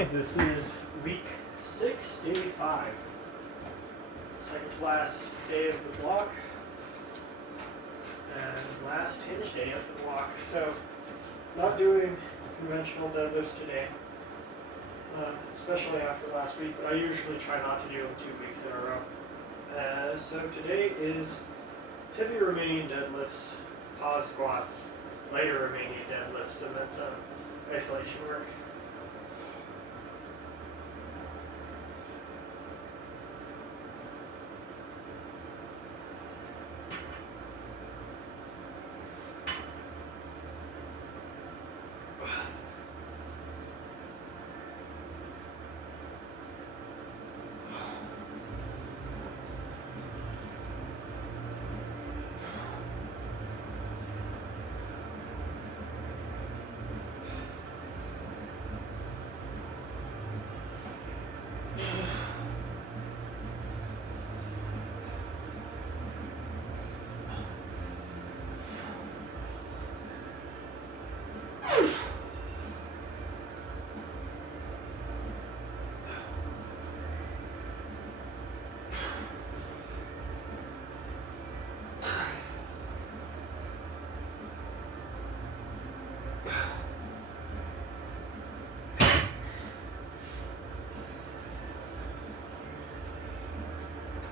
Okay, this is week 6, day 5. Second to last day of the block. And last hinge day of the block. So, not doing conventional deadlifts today. Especially after last week, but I usually try not to do them 2 weeks in a row. So today is heavy Romanian deadlifts, pause squats, lighter Romanian deadlifts, and then some isolation work.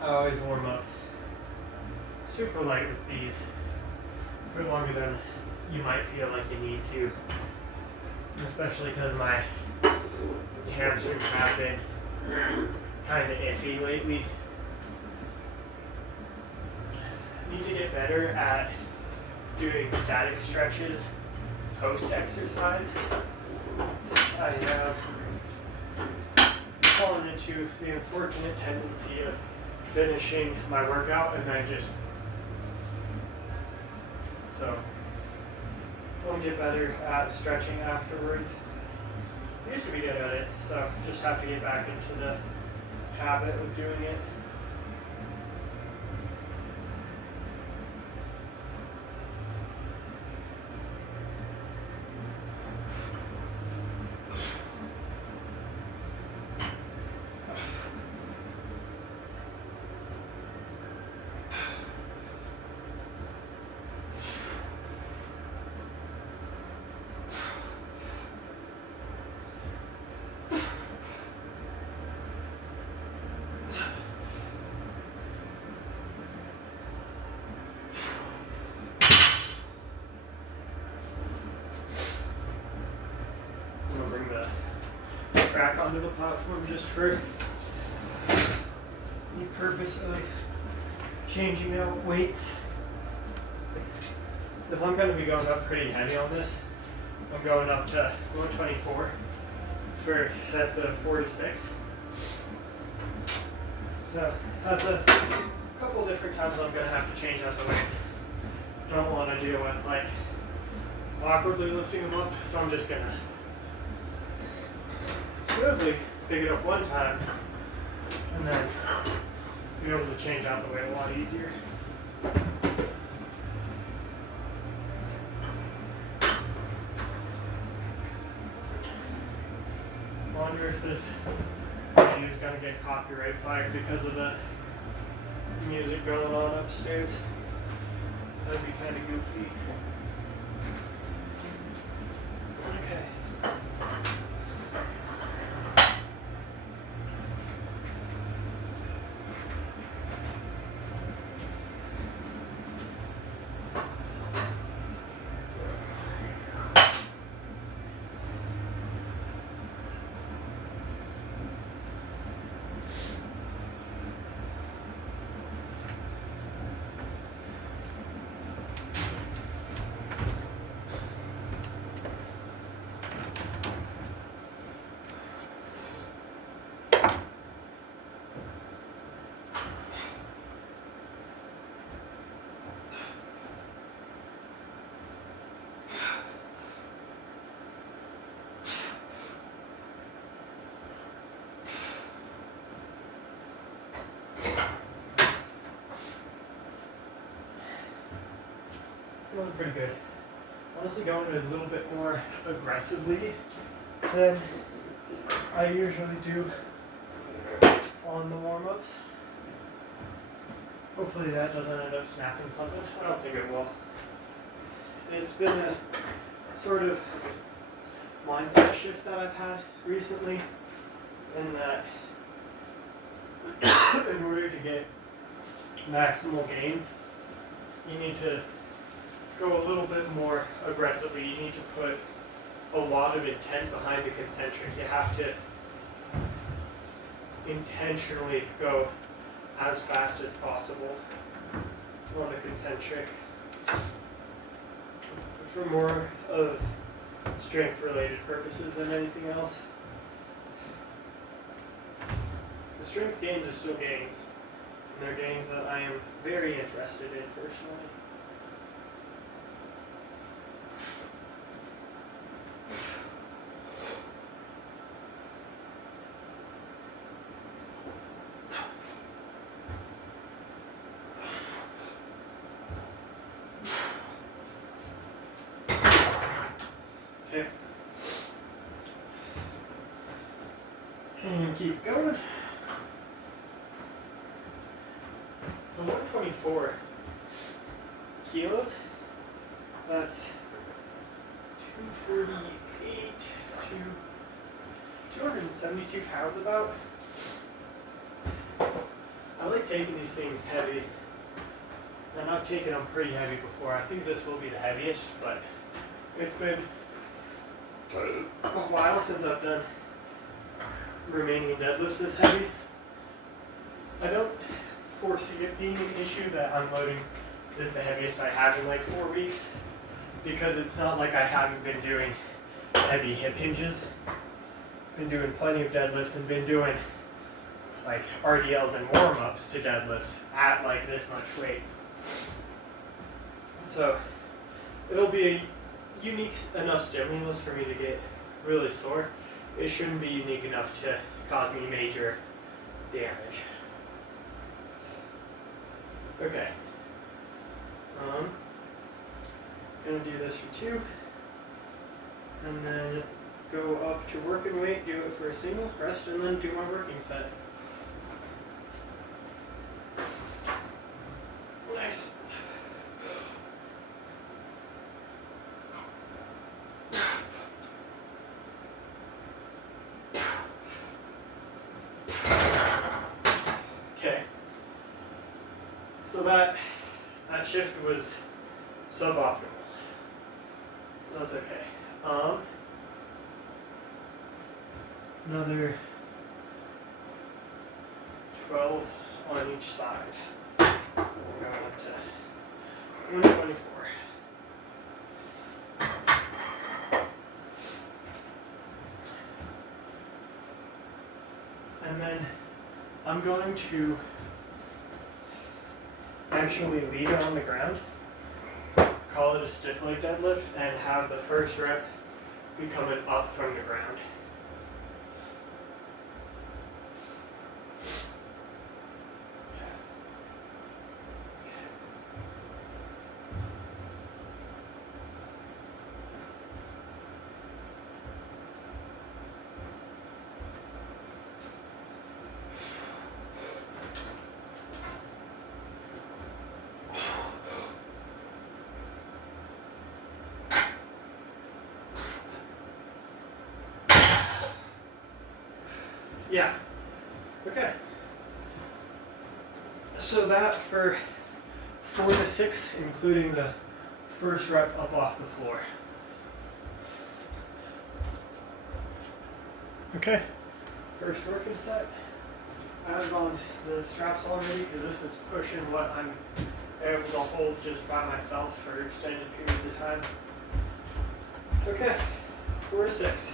I always warm up super light with these for longer than you might feel like you need to, especially because my hamstrings have been kind of iffy lately. I need to get better at doing static stretches post exercise. I have fallen into the unfortunate tendency of finishing my workout and then so I want to get better at stretching afterwards. I used to be good at it, so just have to get back into the habit of doing it. Back onto the platform just for the purpose of changing out weights. Because I'm going to be going up pretty heavy on this. I'm going up to 124 for sets of 4 to 6. So that's a couple different times I'm going to have to change out the weights. I don't want to deal with like awkwardly lifting them up, so I'm just going to smoothly pick it up one time and then be able to change out the weight a lot easier. I wonder if this video is going to get copyright flagged because of the music going on upstairs. That'd be kind of goofy. Okay. Feeling pretty good. Honestly, going a little bit more aggressively than I usually do on the warm-ups. Hopefully that doesn't end up snapping something. I don't think it will. It's been a sort of mindset shift that I've had recently, in that in order to get maximal gains, you need to go a little bit more aggressively. You need to put a lot of intent behind the concentric. You have to intentionally go as fast as possible on the concentric for more of strength related purposes than anything else. The strength gains are still gains, and they're gains that I am very interested in personally. Okay. And keep going. So 124 kilos, that's 248 to 272 pounds about. I like taking these things heavy, and I've taken them pretty heavy before. I think this will be the heaviest, but it's been a while since I've done remaining deadlifts this heavy. I don't foresee it being an issue that unloading is the heaviest I have in like 4 weeks, because it's not like I haven't been doing heavy hip hinges. Been doing plenty of deadlifts and been doing like RDLs and warm-ups to deadlifts at like this much weight. So it'll be a unique enough stimulus for me to get really sore. It shouldn't be unique enough to cause me major damage. Okay. Gonna do this for 2, and then go up to working weight, do it for a single, rest, and then do my working set. Nice. Okay. So that shift was suboptimal. That's okay. Another 12 on each side. We're going up to 124. And then I'm going to actually leave it on the ground, call it a stiff leg deadlift, and have the first rep be coming up from the ground. Yeah. Okay. So that for 4 to 6, including the first rep up off the floor. Okay. First working set. I have on the straps already because this is pushing what I'm able to hold just by myself for extended periods of time. Okay. 4 to 6.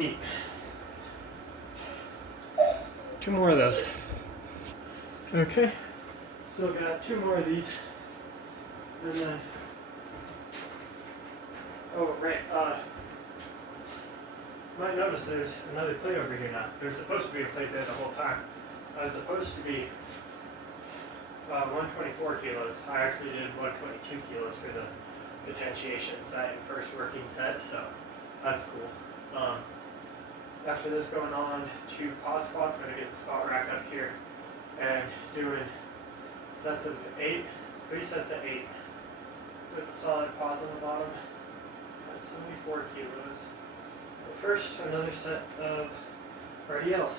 Neat. 2 more of those. Okay, so got 2 more of these, and then, oh right, you might notice there's another plate over here now. There's supposed to be a plate there the whole time. I was supposed to be 124 kilos. I actually did 122 kilos for the potentiation set and first working set, so that's cool. After this, going on to pause squats, I'm going to get the squat rack up here and doing sets of 8, 3 sets of 8 with a solid pause on the bottom at 74 kilos. But first, another set of RDLs.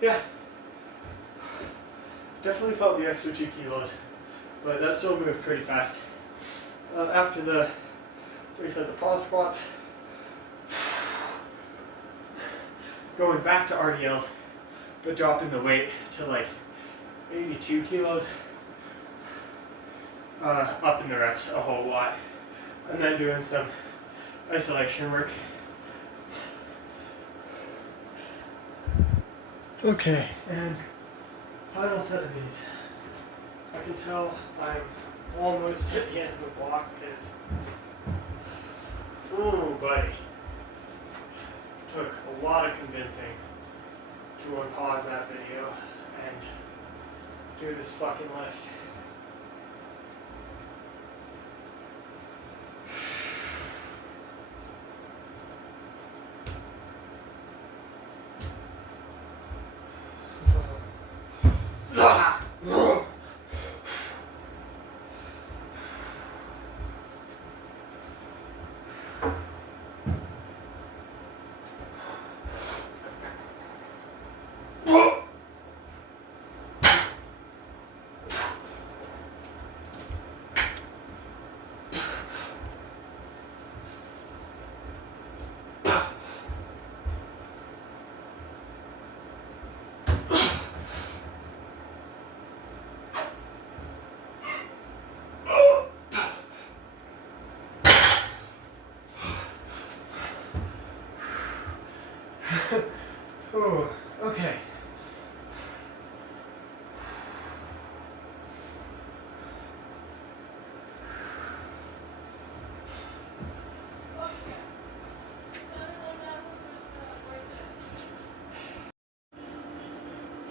Yeah, definitely felt the extra 2 kilos, but that still moved pretty fast. After the 3 sets of pause squats, going back to RDLs, but dropping the weight to like 82 kilos, up in the reps a whole lot, and then doing some isolation work. Okay, and final set of these. I can tell I'm almost at the end of the block because, ooh buddy, took a lot of convincing to unpause that video and do this fucking lift. Oh, okay.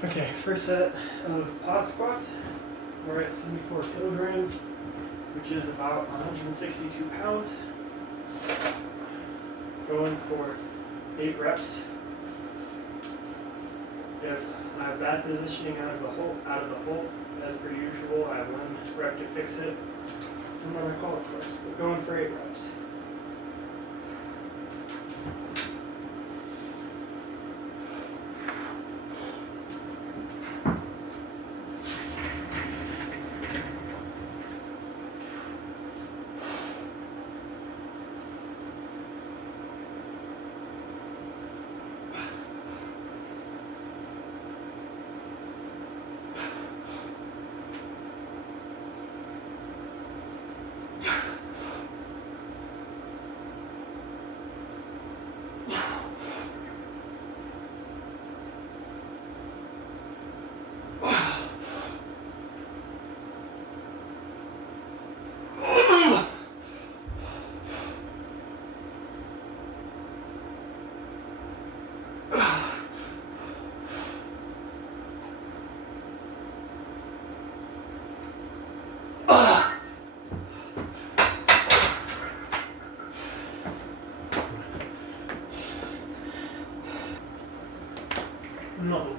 Okay, first set of pause squats. We're at 74 kilograms, which is about 162 pounds. Going for 8 reps. If I have bad positioning out of the hole, as per usual, I have 1 rep to fix it, and then I call it quits. But going for 8 reps. Another one.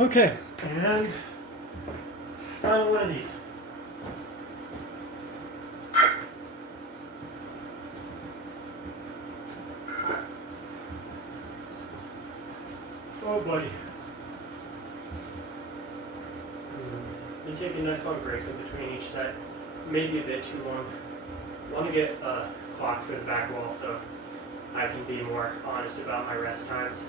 Okay, and final one of these. Oh, buddy. You take a nice long breaks in between each set. Maybe a bit too long. I want to get a clock for the back wall so I can be more honest about my rest times.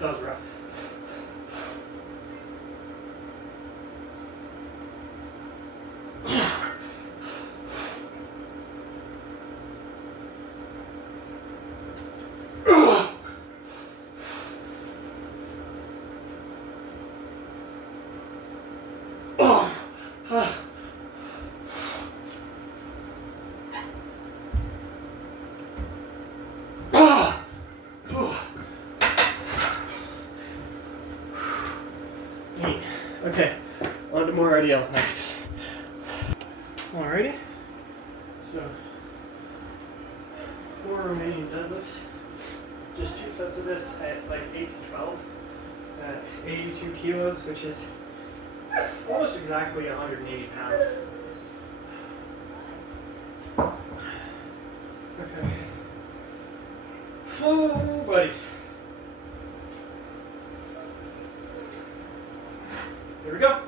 That was rough. Okay, on to more RDLs next. Alrighty, so 4 remaining deadlifts, just 2 sets of this at like 8 to 12 at 82 kilos, which is almost exactly 180 pounds. Okay. Oh, buddy. Here we go.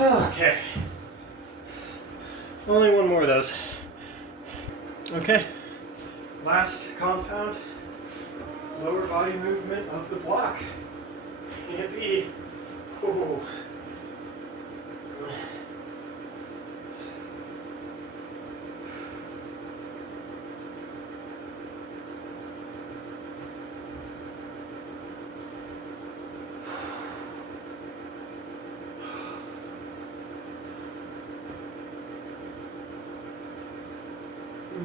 Okay. Only one more of those. Okay. Last compound, lower body movement of the block. Yippee. Ooh. I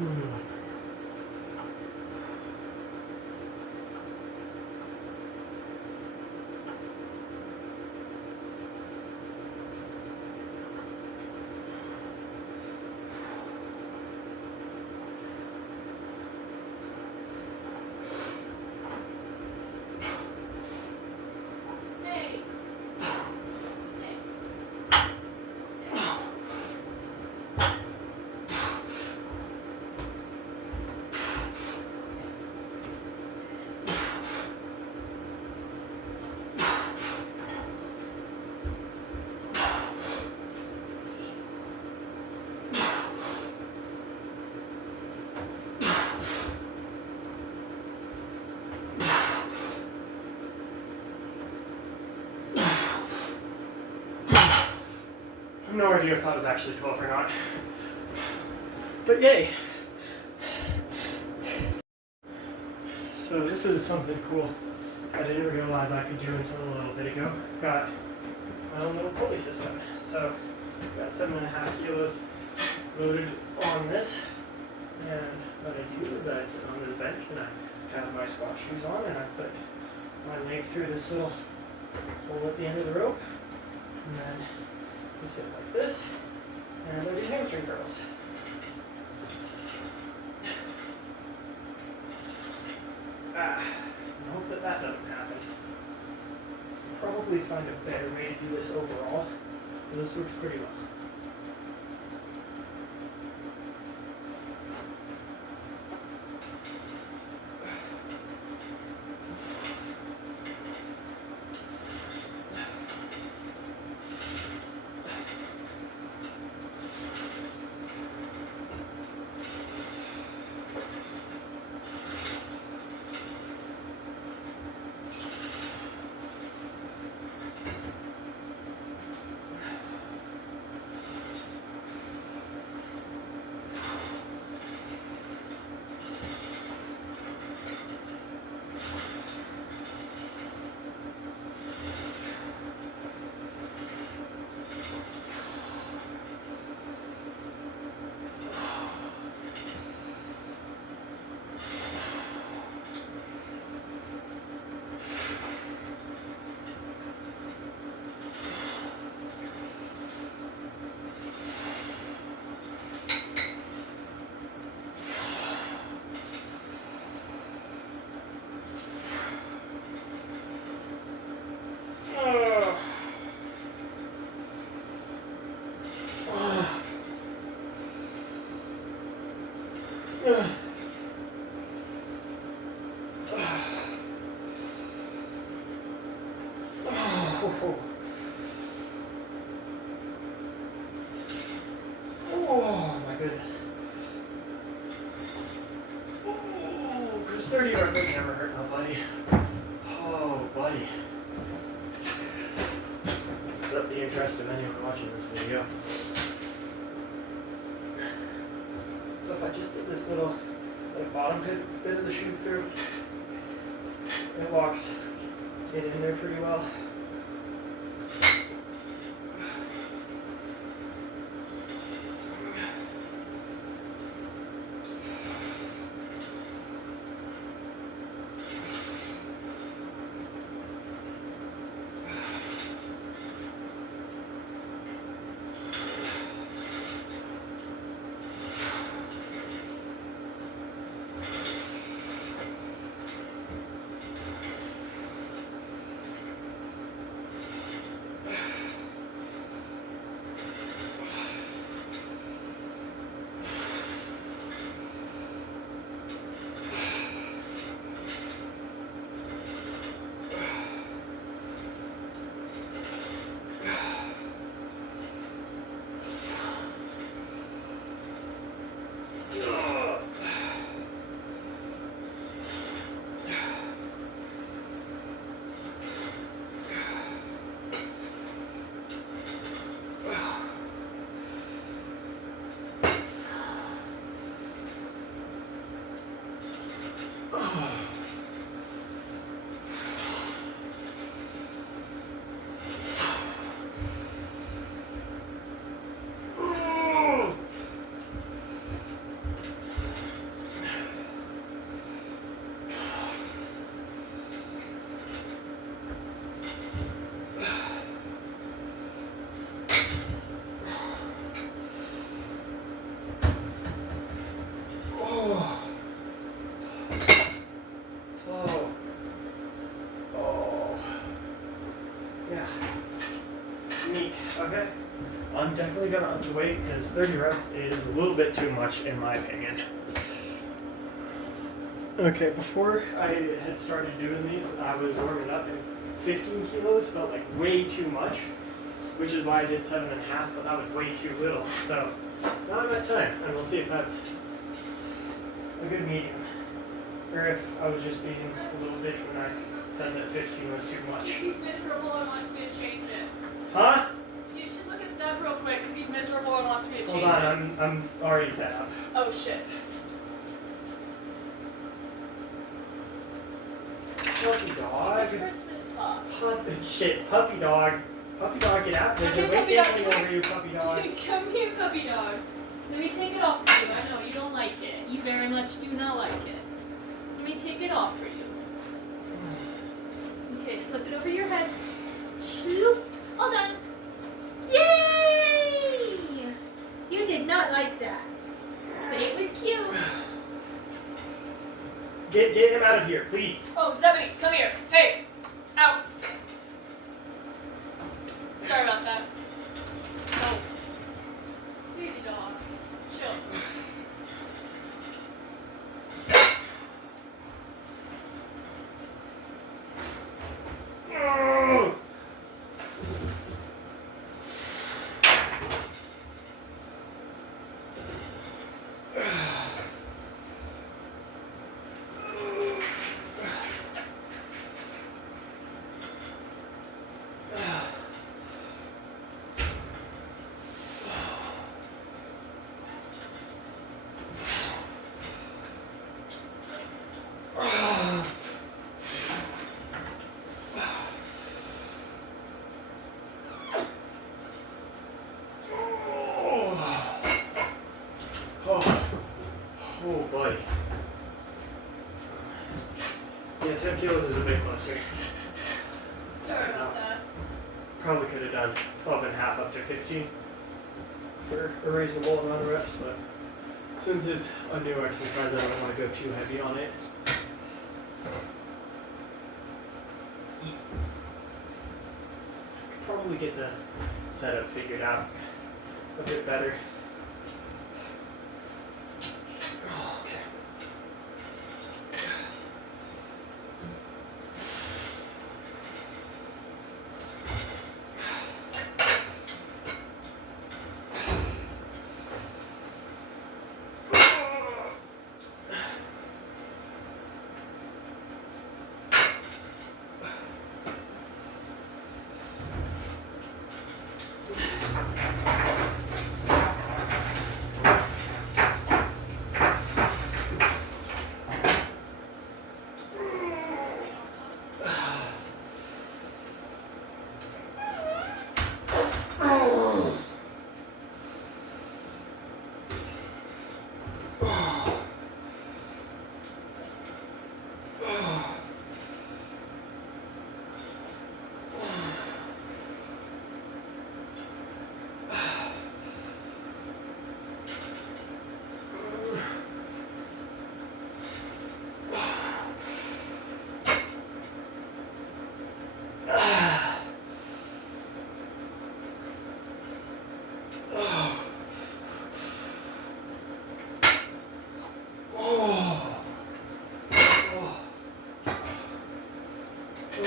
have no idea if that was actually 12 or not. But yay! So this is something cool I didn't realize I could do until a little bit ago. Got my own little pulley system. So got 7.5 kilos loaded on this. And what I do is I sit on this bench and I have my squat shoes on and I put my leg through this little hole at the end of the rope. And then I sit like this, and I do hamstring curls. I hope that that doesn't happen. I'll probably find a better way to do this overall, but this works pretty well. Oh my goodness. Oh, because 30 yard push never hurt nobody. Oh, buddy. Is that the interest of anyone watching this video? So if I just get this little bottom bit of the shoe through, it locks it in there pretty well. definitely gonna up the weight because 30 reps is a little bit too much in my opinion. Okay, before I had started doing these, I was warming up and 15 kilos felt like way too much, which is why I did 7.5, but that was way too little. So now I'm at 10, and we'll see if that's a good medium, or if I was just being a little bitch when I said that 15 was too much. He's miserable and wants me to change it. Huh? You should look at Zeb real quick because he's miserable and wants me to change Hold it. on, I'm already set up. Oh shit. Puppy dog. It's a Christmas pup. Shit, puppy dog. Puppy dog, get out. There's a weight getting over you, puppy dog. Come here, puppy dog. Let me take it off for you. I know you don't like it. You very much do not like it. Let me take it off for you. Okay, slip it over your head. Shoop. All done. Yay! You did not like that. But it was cute. Get him out of here, please. Oh, Zebedee, come here. Hey, out. Psst, sorry about that. Oh. Baby dog. Chill. Oh, buddy. Yeah, 10 kilos is a bit closer. Sorry about that. Probably could have done 12.5 up to 15 for a reasonable amount of reps, but since it's a new exercise, I don't want to go too heavy on it. Could probably get the setup figured out a bit better.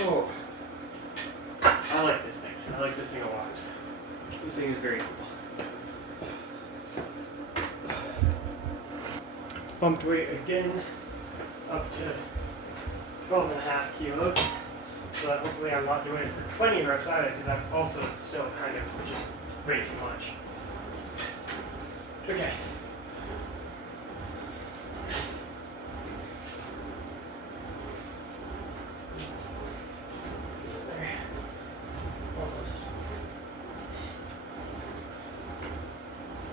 Oh, I like this thing. I like this thing a lot. This thing is very cool. Bumped weight again, up to 12.5 kilos. So hopefully I'm not doing it for 20 reps either, because that's also still kind of just way too much. Okay. There. Almost.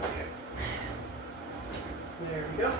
Okay. There we go.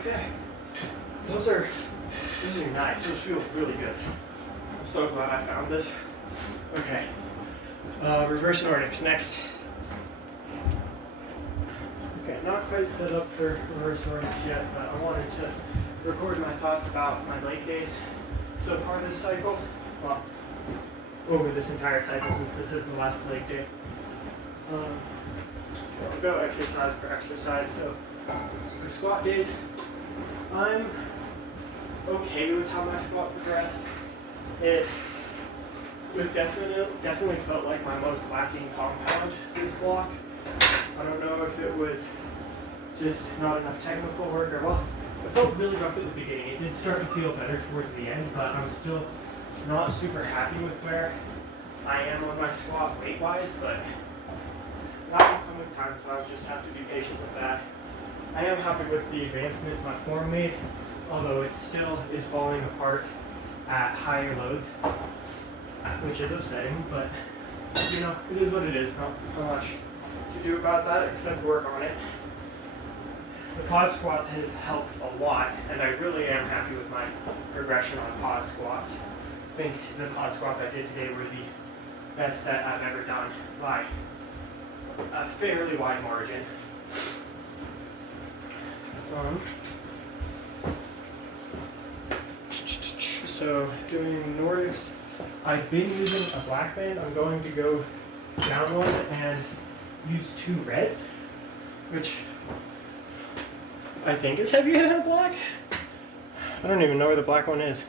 Okay. Those are nice. Those feel really good. I'm so glad I found this. Okay. Reverse Nordics next. Okay, not quite set up for reverse Nordics yet, but I wanted to record my thoughts about my leg days so far this cycle. Well, over this entire cycle since this is the last leg day. So I'll go exercise per exercise. So for squat days, I'm okay with how my squat progressed. It was definitely felt like my most lacking compound this block. I don't know if it was just not enough technical work or well, it felt really rough at the beginning. It did start to feel better towards the end, but I'm still not super happy with where I am on my squat weight-wise, but that will come with time, so I'll just have to be patient with that. I am happy with the advancement my form made, although it still is falling apart at higher loads, which is upsetting, but you know, it is what it is. Not much to do about that except work on it. The pause squats have helped a lot, and I really am happy with my progression on pause squats. I think the pause squats I did today were the best set I've ever done by a fairly wide margin. So doing Nordics, I've been using a black band. I'm going to go down one and use 2 reds, which I think is heavier than a black. I don't even know where the black one is.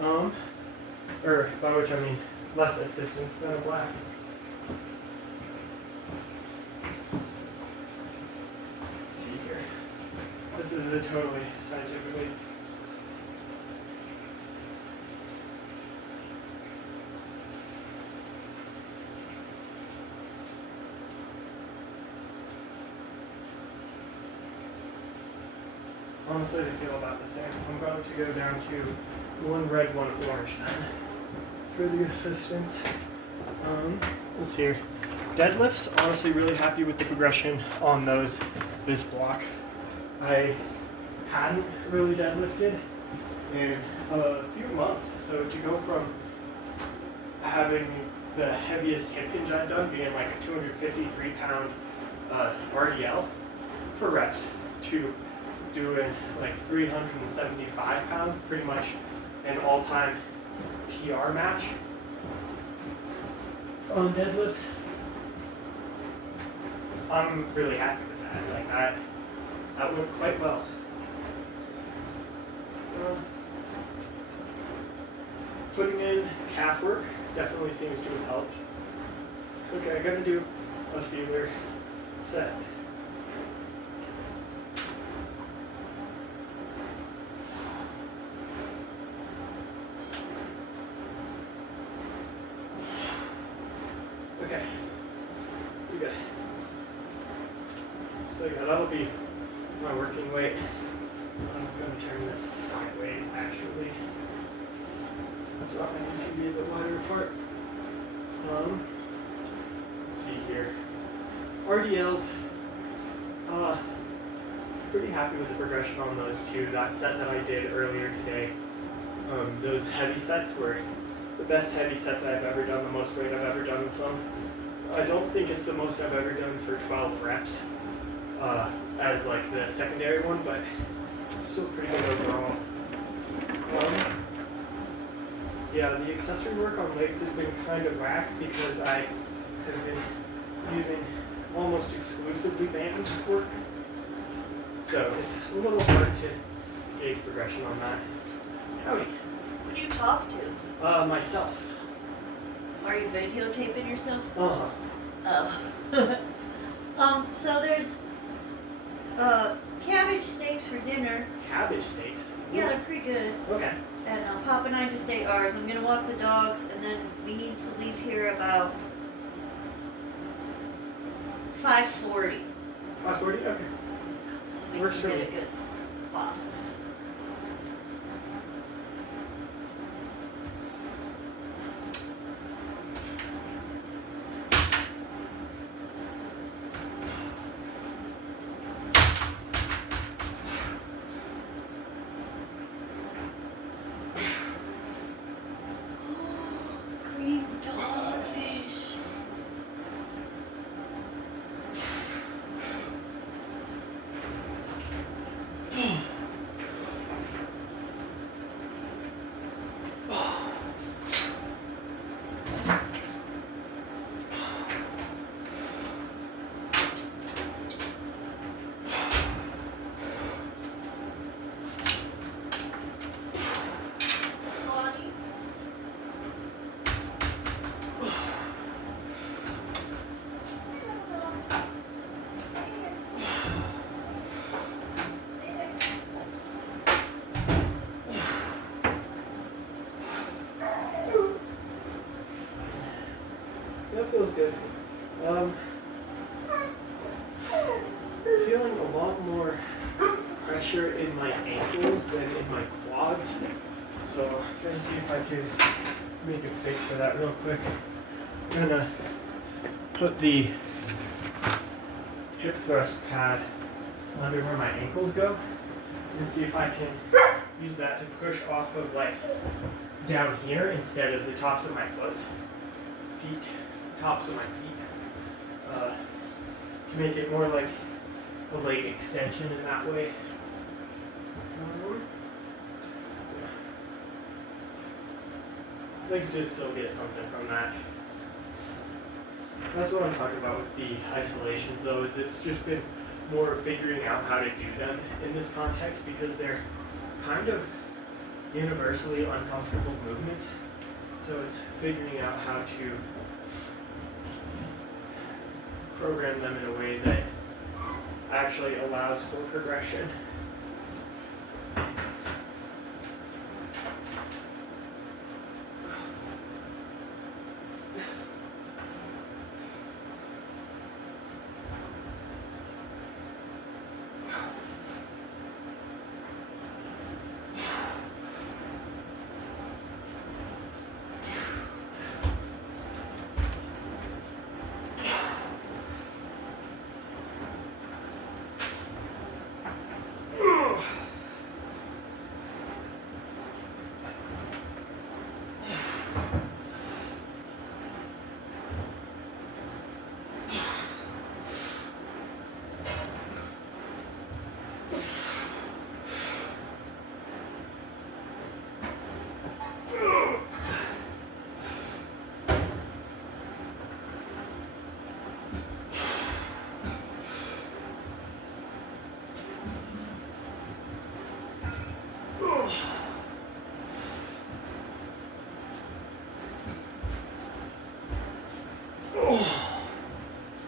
Or by which I mean less assistance than a black. Let's see here. This is a totally scientifically. Honestly, they feel about the same. I'm going to go down to 1 red, 1 orange then for the assistance. Let's see here. Deadlifts, honestly really happy with the progression on those this block. I hadn't really deadlifted in a few months, so to go from having the heaviest hip hinge I've done being like a 253 pound RDL for reps to doing like 375 pounds, pretty much an all-time PR match on deadlifts. I'm really happy with that. Like that went quite well. Putting in calf work definitely seems to have helped. Okay, I'm gonna do a feeler set. Okay, you good. So yeah, that'll be my working weight. I'm going to turn this sideways actually. I thought my knees would be a bit wider apart. Let's see here. RDLs, pretty happy with the progression on those 2. That set that I did earlier today, those heavy sets were the best heavy sets I've ever done, the most weight I've ever done with them. I don't think it's the most I've ever done for 12 reps as like the secondary one, but still pretty good overall. Yeah, the accessory work on legs has been kind of whack because I have been using almost exclusively band work. So it's a little hard to gauge progression on that. Howdy. Who do you talk to? Myself. Are you videotaping yourself? Uh-huh. Oh. So there's cabbage steaks for dinner. Cabbage steaks? Yeah, they're pretty good. Okay. And Pop and I just ate ours. I'm gonna walk the dogs, and then we need to leave here about 5:40. 5:40? Okay. So we Works can for get me. a good spot. feels good. Feeling a lot more pressure in my ankles than in my quads. So I'm gonna see if I can make a fix for that real quick. I'm gonna put the hip thrust pad under where my ankles go and see if I can use that to push off of like down here instead of the tops of my tops of my feet, to make it more like a leg extension in that way. Legs did still get something from that. That's what I'm talking about with the isolations though, is it's just been more figuring out how to do them in this context because they're kind of universally uncomfortable movements. So it's figuring out how to program them in a way that actually allows for progression.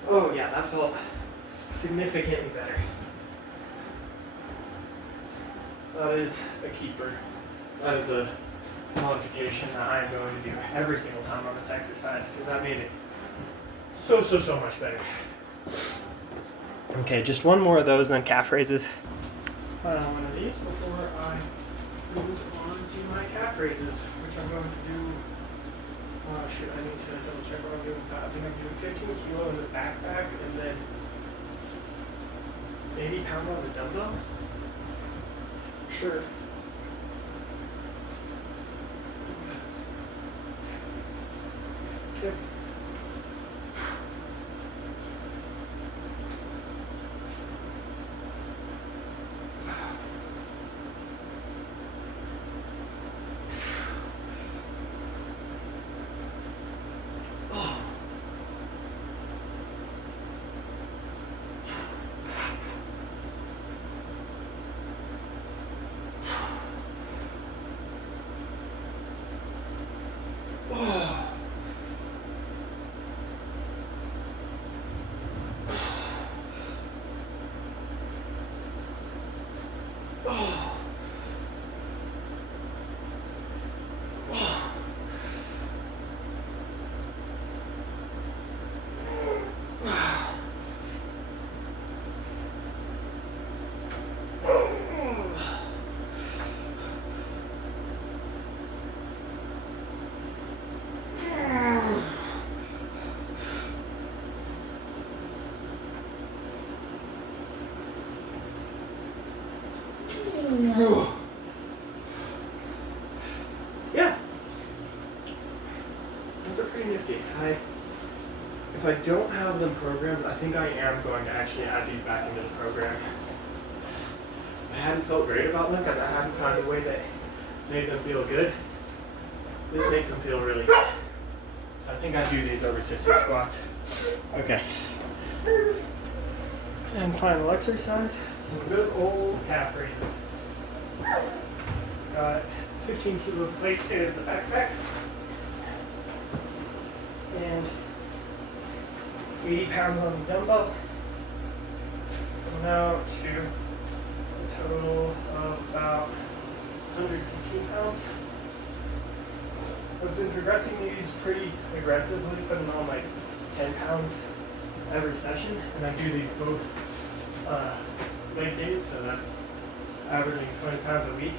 Oh yeah, that felt significantly better. That is a keeper. That is a modification that I am going to do every single time on this exercise because that made it so much better. Okay, just one more of those, then calf raises. One of these before I move on to my calf raises, which I'm going to do. Oh shoot, I need to double check what I'm doing with that. I think I'm doing 15 kilo in the backpack and then 80 pound on the dumbbell. Sure. Okay. Yeah, those are pretty nifty. If I don't have them programmed, I think I am going to actually add these back into the program. I hadn't felt great about them because I hadn't found a way that made them feel good. This makes them feel really good. So I think I do these over sissy squats. Okay. And final exercise, some good old calf raises. Got 15 kilo plate in the backpack. And 80 pounds on the dumbbell. Coming out to a total of about 115 pounds. I've been progressing these pretty aggressively, putting on like 10 pounds every session, and I do these both leg days, so that's averaging 20 pounds a week.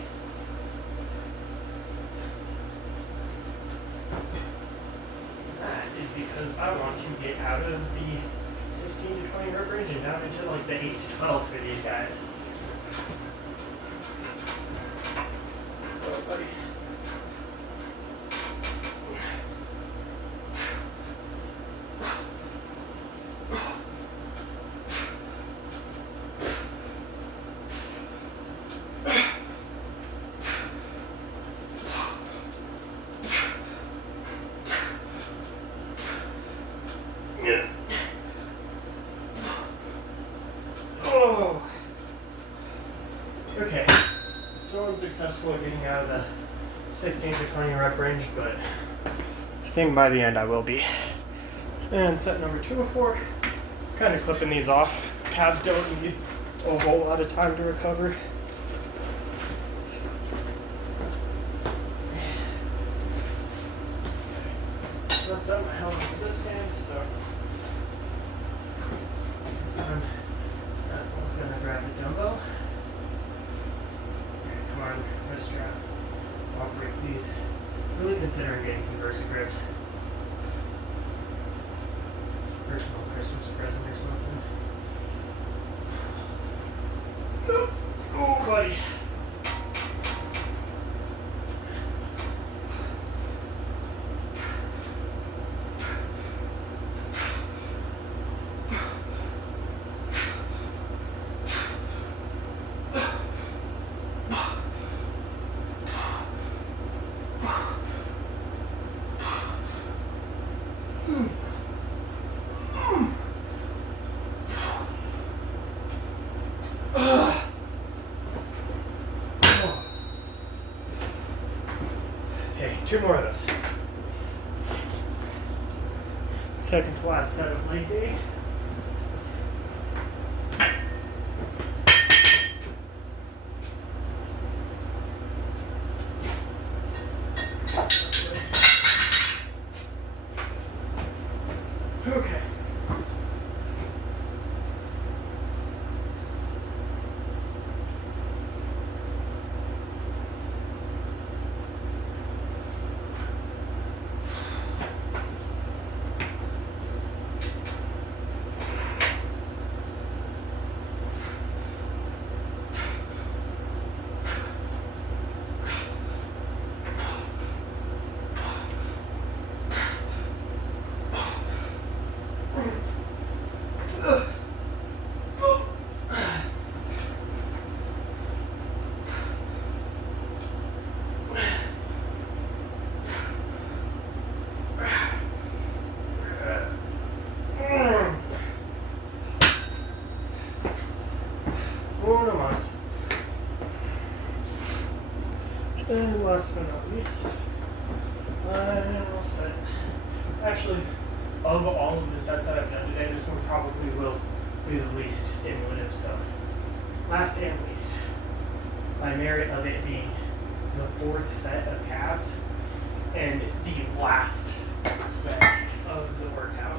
That is because I want to get out of the 16 to 20 rep range and down into like the 8 to 12 for these guys. Oh, buddy. Oh. Okay. Still unsuccessful at getting out of the 16 to 20 rep range, but I think by the end I will be. And set number 2 of 4. Kind of clipping these off. Calves don't need a whole lot of time to recover. Messed up my helmet with this hand, so this time I'm gonna grab the dumbbell. Okay, come on, wrist strap. I'll break these. Really considering getting some Versa grips. Personal Christmas present or something. Oh, buddy. Okay, 2 more of those. Second to last set of leg day. Okay. And last but not least, final set. Actually, of all of the sets that I've done today, this one probably will be the least stimulative. So, last and least, by merit of it being the 4th set of calves and the last set of the workout.